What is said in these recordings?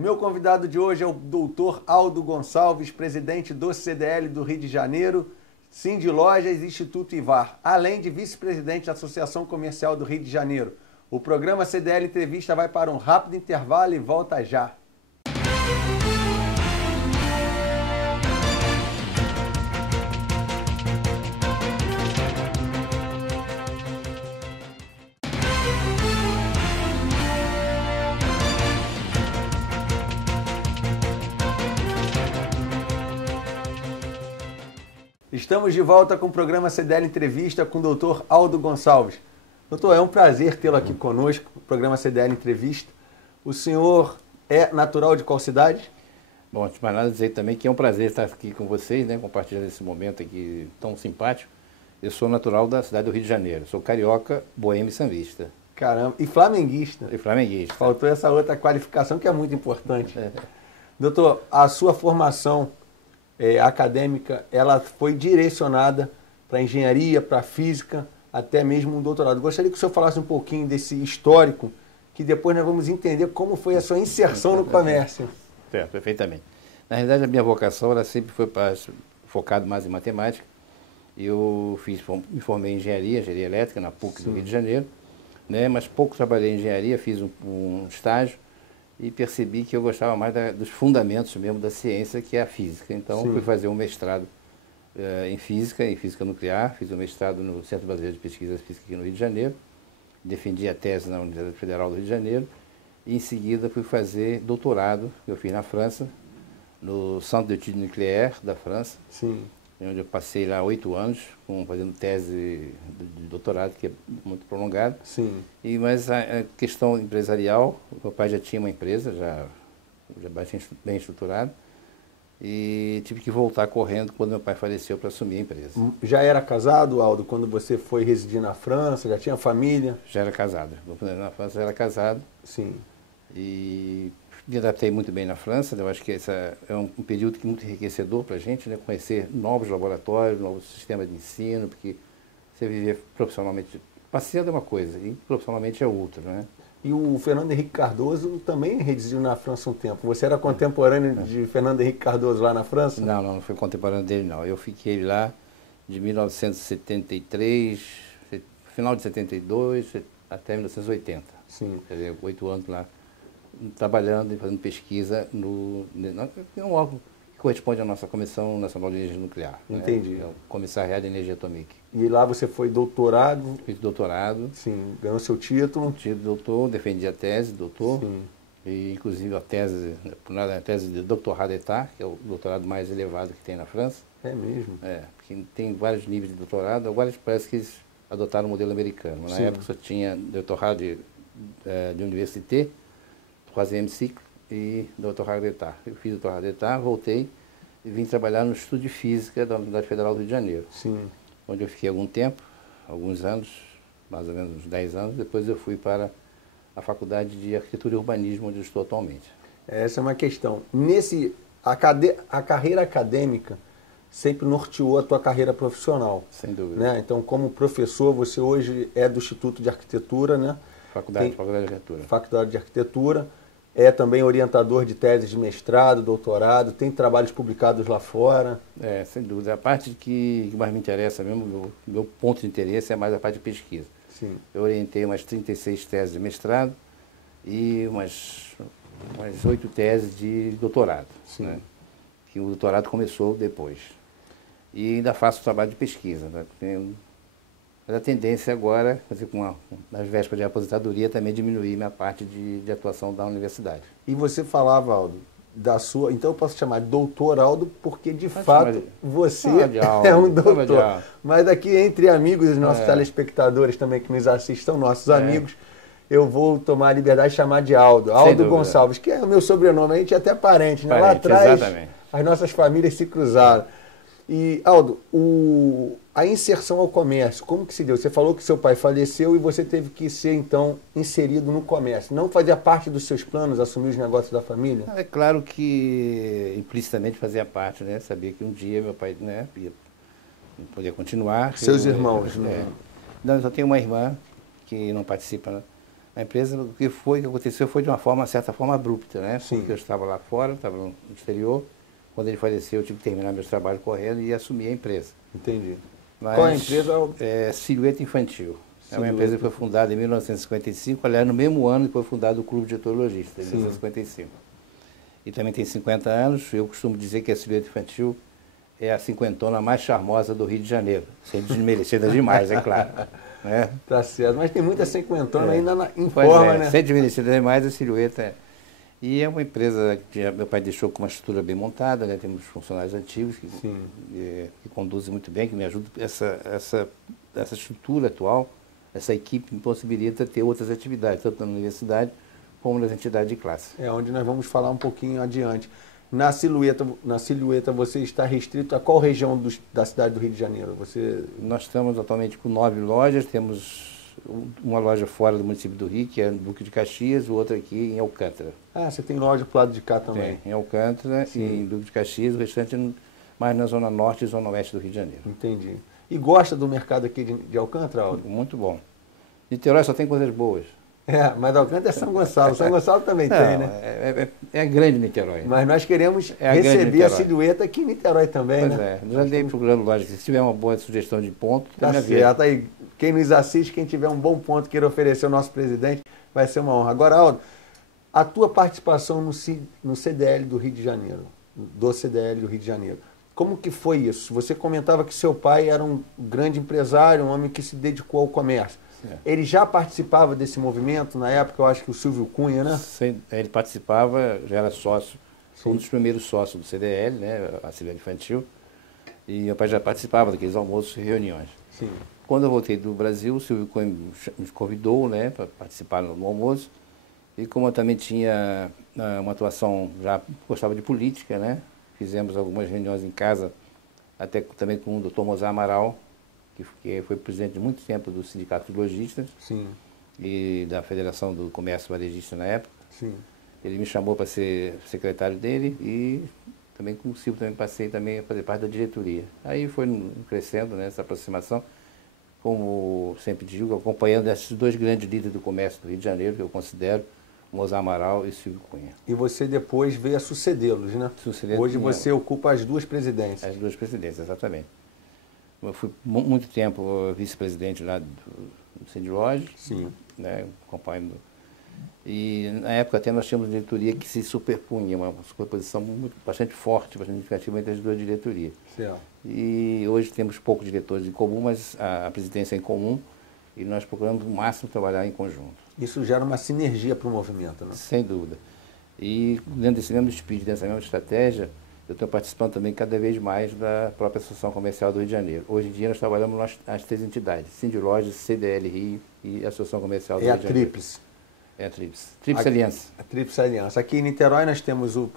meu convidado de hoje é o doutor Aldo Gonçalves, presidente do CDL do Rio de Janeiro, Cindy Lojas e Instituto Ivar, além de vice-presidente da Associação Comercial do Rio de Janeiro. O programa CDL Entrevista vai para um rápido intervalo e volta já. Estamos de volta com o programa CDL Entrevista com o doutor Aldo Gonçalves. Doutor, é um prazer tê-lo aqui conosco, no programa CDL Entrevista. O senhor é natural de qual cidade? Bom, antes de mais nada, dizer também que é um prazer estar aqui com vocês, né, compartilhando esse momento aqui tão simpático. Eu sou natural da cidade do Rio de Janeiro, sou carioca, boêmio e sambista. Caramba, e flamenguista. E flamenguista. Faltou essa outra qualificação que é muito importante. Doutor, a sua formação acadêmica, ela foi direcionada para engenharia, para física, até mesmo um doutorado. Gostaria que o senhor falasse um pouquinho desse histórico, que depois nós vamos entender como foi a sua inserção no comércio. Certo, perfeitamente. Na realidade, a minha vocação ela sempre foi focado mais em matemática. Eu me formei em engenharia elétrica na PUC do Rio de Janeiro, né, mas pouco trabalhei em engenharia, fiz um estágio e percebi que eu gostava mais dos fundamentos mesmo da ciência, que é a física. Então, fui fazer um mestrado em física nuclear, fiz um mestrado no Centro Brasileiro de Pesquisa Física aqui no Rio de Janeiro, defendi a tese na Universidade Federal do Rio de Janeiro, e em seguida fui fazer doutorado, que eu fiz na França, no Centre d'études nucléaires da França, onde eu passei lá 8 anos, fazendo tese de doutorado, que é muito prolongado. Mas a questão empresarial, meu pai já tinha uma empresa, já bastante bem estruturada, e tive que voltar correndo quando meu pai faleceu para assumir a empresa. Já era casado, Aldo, quando você foi residir na França? Já tinha família? Já era casado. Na França já era casado. E me adaptei muito bem na França. Eu acho que esse é um período muito enriquecedor para a gente, né? Conhecer novos laboratórios, novos sistemas de ensino, porque você viver profissionalmente, passeando é uma coisa e profissionalmente é outra, né? E o Fernando Henrique Cardoso também residiu na França um tempo. Você era contemporâneo de Fernando Henrique Cardoso lá na França? Não fui contemporâneo dele, não. Eu fiquei lá de 1973, final de 72 até 1980. Quer dizer, 8 anos lá, trabalhando e fazendo pesquisa no órgão que corresponde à nossa Comissão Nacional de Energia Nuclear. Entendi. Né? É o Comissariado de Energia Atômica. E lá você foi doutorado? Fiz doutorado. Ganhou seu título? Título de doutor, defendi a tese de doutor. E inclusive a tese de doutorado d'État, que é o doutorado mais elevado que tem na França. É mesmo? Porque tem vários níveis de doutorado, agora parece que eles adotaram o modelo americano. Na época só tinha doutorado de université, troisième cycle e doutorado d'État. Eu fiz doutorado d'État, voltei e vim trabalhar no Instituto de Física da Universidade Federal do Rio de Janeiro. Onde eu fiquei algum tempo, alguns anos, mais ou menos uns 10 anos, depois eu fui para a Faculdade de Arquitetura e Urbanismo, onde eu estou atualmente. Essa é uma questão. A carreira acadêmica sempre norteou a tua carreira profissional. Sem dúvida. Né? Então, como professor, você hoje é do Instituto de Arquitetura, né? Faculdade de Arquitetura. Faculdade de Arquitetura. É também orientador de teses de mestrado, doutorado, tem trabalhos publicados lá fora. Sem dúvida. A parte que mais me interessa mesmo, meu ponto de interesse é mais a parte de pesquisa. Eu orientei umas 36 teses de mestrado e umas 8 teses de doutorado, né? Que o doutorado começou depois. E ainda faço trabalho de pesquisa, né? Mas a tendência agora, nas vésperas de aposentadoria, também diminuir minha parte de atuação da universidade. E você falava, Aldo, então eu posso chamar de doutor Aldo, porque de fato você é um doutor. Mas aqui entre amigos, os nossos telespectadores também que nos assistam, nossos amigos, eu vou tomar a liberdade de chamar de Aldo. Aldo Gonçalves, que é o meu sobrenome, a gente é até parente, né? Lá atrás as nossas famílias se cruzaram. E, Aldo, a inserção ao comércio, como que se deu? Você falou que seu pai faleceu e você teve que ser, então, inserido no comércio. Não fazia parte dos seus planos assumir os negócios da família? É claro que implicitamente fazia parte, né? Sabia que um dia meu pai, né, ia poder continuar. Seus irmãos, né? Não, eu só tenho uma irmã que não participa, né? A empresa, o que aconteceu foi de uma forma, certa forma, abrupta, né? Sim. Porque eu estava lá fora, estava no exterior. Quando ele faleceu, eu tive que terminar meus trabalhos correndo e assumir a empresa. Entendi. Mas, qual é a empresa? É Silhueta Infantil. É uma empresa que foi fundada em 1955, aliás, no mesmo ano que foi fundado o Clube de Etologistas, em 1955. E também tem 50 anos. Eu costumo dizer que a Silhueta Infantil é a cinquentona mais charmosa do Rio de Janeiro. Sem desmerecida demais, é claro. Né? Tá certo, mas tem muita cinquentona ainda em forma, né? Sem desmerecida demais, a Silhueta E é uma empresa que meu pai deixou com uma estrutura bem montada, né? Temos funcionários antigos que conduzem muito bem, que me ajudam. Essa estrutura atual, essa equipe me possibilita ter outras atividades, tanto na universidade como nas entidades de classe. É onde nós vamos falar um pouquinho adiante. Na Silhueta você está restrito a qual região da cidade do Rio de Janeiro? Nós estamos atualmente com 9 lojas, temos uma loja fora do município do Rio, que é no Duque de Caxias, outra aqui em Alcântara. Ah, você tem loja pro lado de cá também? Tem, em Alcântara e em Duque de Caxias, o restante mais na zona norte e zona oeste do Rio de Janeiro. Entendi. E gosta do mercado aqui de Alcântara, Aldo? Muito bom. Niterói só tem coisas boas. É, mas Alcântara é São Gonçalo. São Gonçalo também tem, né? É a grande Niterói. Mas nós queremos receber a Silhueta aqui em Niterói também, pois né? Pois é. Já andei procurando loja. Se tiver uma boa sugestão de ponto, tá certo. Aí, quem nos assiste, quem tiver um bom ponto queira oferecer ao nosso presidente, vai ser uma honra. Agora, Aldo, a tua participação no CDL do Rio de Janeiro, do CDL do Rio de Janeiro, como que foi isso? Você comentava que seu pai era um grande empresário, um homem que se dedicou ao comércio. Ele já participava desse movimento? Na época, eu acho que o Silvio Cunha, né? Sim, ele participava, já era sócio, foi um dos primeiros sócios do CDL, né? A Silhueta Infantil. E meu pai já participava daqueles almoços e reuniões. Sim. Quando eu voltei do Brasil, o Silvio Cunha me convidou, né, para participar no almoço. E como eu também tinha uma atuação, já gostava de política, né? Fizemos algumas reuniões em casa, até também com o Dr. Mozart Amaral, que foi presidente de muito tempo do Sindicato de Lojistas. Sim. E da Federação do Comércio Varejista na época. Sim. Ele me chamou para ser secretário dele e também com o Silvio também passei também a fazer parte da diretoria. Aí foi crescendo, né, essa aproximação, como sempre digo, acompanhando esses dois grandes líderes do comércio do Rio de Janeiro, que eu considero, Mozart Amaral e Silvio Cunha. E você depois veio a sucedê-los, né? Hoje você ocupa as duas presidências. As duas presidências, exatamente. Eu fui muito tempo vice-presidente lá do Cindy Lojas. Sim. Né, acompanhando. E na época até nós tínhamos uma diretoria que se superpunha, uma superposição bastante forte, bastante significativa entre as duas diretorias. Certo. E hoje temos poucos diretores em comum, mas a presidência é em comum e nós procuramos o máximo trabalhar em conjunto. Isso gera uma sinergia para o movimento, né? Sem dúvida. E dentro desse mesmo espírito, dessa mesma estratégia, eu estou participando também cada vez mais da própria Associação Comercial do Rio de Janeiro. Hoje em dia nós trabalhamos nas três entidades, Cindy Lojas, CDL Rio e Associação Comercial do Rio de Janeiro. É a Tríplice. Tríplice Aliança. A Tríplice Aliança. Aqui em Niterói nós temos o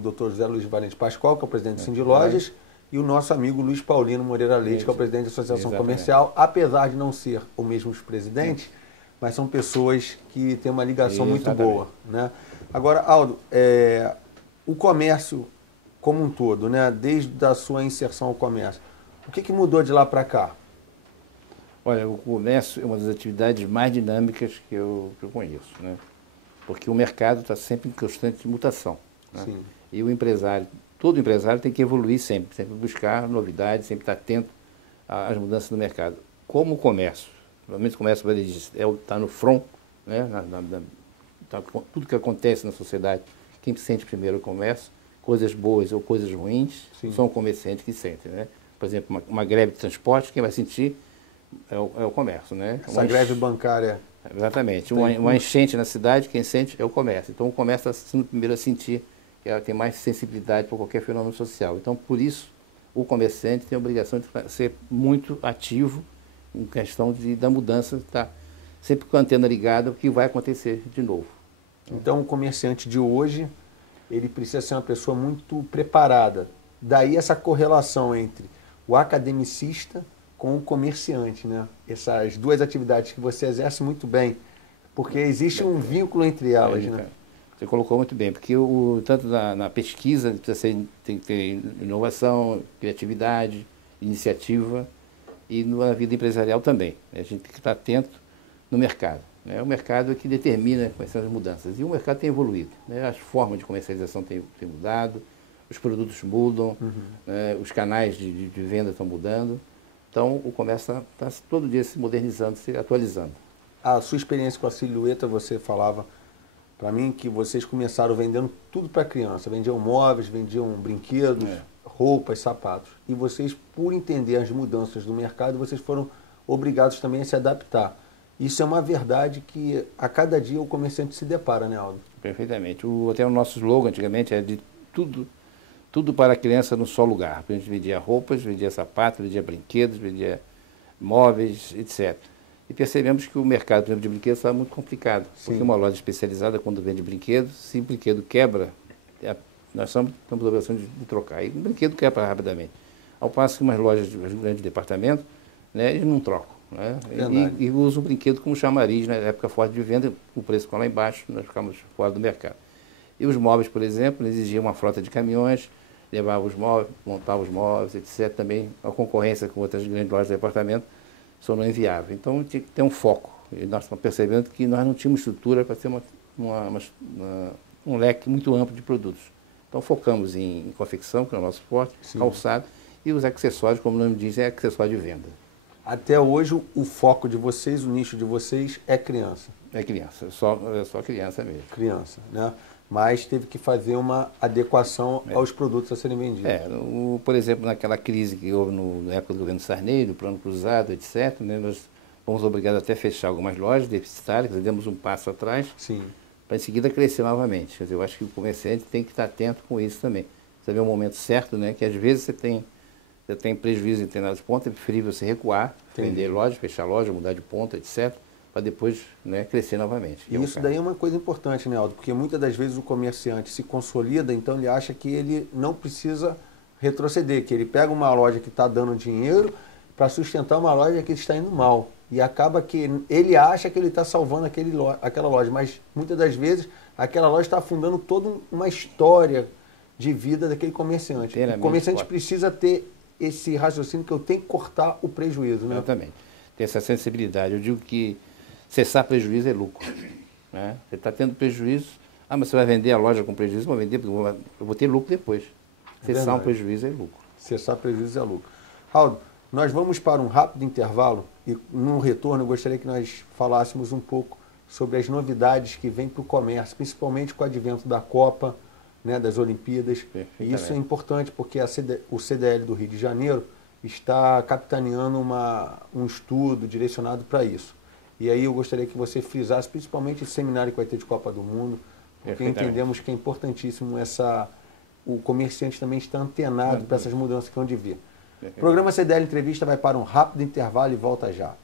Dr. José Luiz Valente Pascoal, que é o presidente do Cindy Lojas, e o nosso amigo Luiz Paulino Moreira Leite, que é o presidente da Associação Comercial, apesar de não ser o mesmo presidente, mas são pessoas que têm uma ligação muito boa, né? Agora, Aldo, o comércio como um todo, né? Desde a sua inserção ao comércio, o que mudou de lá para cá? Olha, o comércio é uma das atividades mais dinâmicas que eu conheço, né? Porque o mercado está sempre em constante mutação, né? Sim. E o empresário, todo empresário tem que evoluir sempre buscar novidades, sempre estar atento às mudanças do mercado. Como o comércio, provavelmente o comércio está no front, né? Tudo que acontece na sociedade, quem sente primeiro o comércio, coisas boas ou coisas ruins, são comerciantes que sentem, né? Por exemplo, uma greve de transporte, quem vai sentir é o comércio, né? Essa greve bancária. Exatamente. Uma enchente na cidade, quem sente é o comércio. Então, o comércio está sendo o primeiro a sentir que ela tem mais sensibilidade para qualquer fenômeno social. Então, por isso, o comerciante tem a obrigação de ser muito ativo em questão da mudança, tá sempre com a antena ligada, o que vai acontecer de novo. Então, o comerciante de hoje, ele precisa ser uma pessoa muito preparada. Daí essa correlação entre o academicista com o comerciante, né? Essas duas atividades que você exerce muito bem, porque existe um vínculo entre elas, né? Você colocou muito bem, porque tanto na pesquisa tem que ter inovação, criatividade, iniciativa, e na vida empresarial também. A gente tem que estar atento no mercado. Né? O mercado é que determina quais são as mudanças. E o mercado tem evoluído. Né? As formas de comercialização têm mudado, os produtos mudam, né? Os canais de venda estão mudando. Então, o comércio está todo dia se modernizando, se atualizando. A sua experiência com a Silhueta, você falava para mim que vocês começaram vendendo tudo para criança. Vendiam móveis, vendiam brinquedos, roupas, sapatos. E vocês, por entender as mudanças do mercado, vocês foram obrigados também a se adaptar. Isso é uma verdade que a cada dia o comerciante se depara, né, Aldo? Perfeitamente. Até o nosso slogan antigamente era de tudo para a criança no só lugar. A gente vendia roupas, vendia sapatos, vendia brinquedos, vendia móveis, etc. E percebemos que o mercado, por exemplo, de brinquedos estava muito complicado. Sim. Porque uma loja especializada, quando vende brinquedos, se o brinquedo quebra, nós estamos a obrigação de trocar. E o brinquedo quebra rapidamente. Ao passo que umas lojas de grandes departamentos, né, eles não trocam. Né? E usam o brinquedo como chamariz, na época forte de venda, o preço ficou lá embaixo, nós ficamos fora do mercado. E os móveis, por exemplo, exigiam uma frota de caminhões, levavam os móveis, montavam os móveis, etc. Também a concorrência com outras grandes lojas de departamento só não inviável. Então tinha que ter um foco. E nós estamos percebendo que nós não tínhamos estrutura para ter um leque muito amplo de produtos. Então focamos em confecção, que é o nosso forte, calçado, e os acessórios, como o nome diz, é acessório de venda. Até hoje o foco de vocês, o nicho de vocês é criança? É criança, só criança mesmo. Criança, né? Mas teve que fazer uma adequação aos produtos a serem vendidos. Por exemplo, naquela crise que houve na época do governo Sarney, do plano cruzado, etc., né, nós fomos obrigados até a fechar algumas lojas deficitárias, demos um passo atrás, para em seguida crescer novamente. Quer dizer, eu acho que o comerciante tem que estar atento com isso também. Saber o momento certo, né, que às vezes você tem prejuízo em determinados pontos, é preferível você recuar, vender loja, fechar loja, mudar de ponto, etc., para depois, né, crescer novamente. E isso daí é uma coisa importante, né, Aldo? Porque muitas das vezes o comerciante se consolida, então ele acha que ele não precisa retroceder, que ele pega uma loja que está dando dinheiro para sustentar uma loja que está indo mal. E acaba que ele acha que ele está salvando aquela loja, mas muitas das vezes aquela loja está afundando toda uma história de vida daquele comerciante. O comerciante precisa ter esse raciocínio que eu tenho que cortar o prejuízo, né? Exatamente. Tem essa sensibilidade. Eu digo que cessar prejuízo é lucro. Né? Você está tendo prejuízo, mas você vai vender a loja com prejuízo? Vou vender, porque eu vou ter lucro depois. Cessar um prejuízo é lucro. Cessar prejuízo é lucro. Aldo, nós vamos para um rápido intervalo e no retorno eu gostaria que nós falássemos um pouco sobre as novidades que vêm para o comércio, principalmente com o advento da Copa, né, das Olimpíadas. E isso é importante porque o CDL do Rio de Janeiro está capitaneando um estudo direcionado para isso. E aí eu gostaria que você frisasse principalmente esse seminário que vai ter de Copa do Mundo, porque entendemos que é importantíssimo o comerciante também estar antenado para essas mudanças que vão de vir. O programa CDL Entrevista vai para um rápido intervalo e volta já.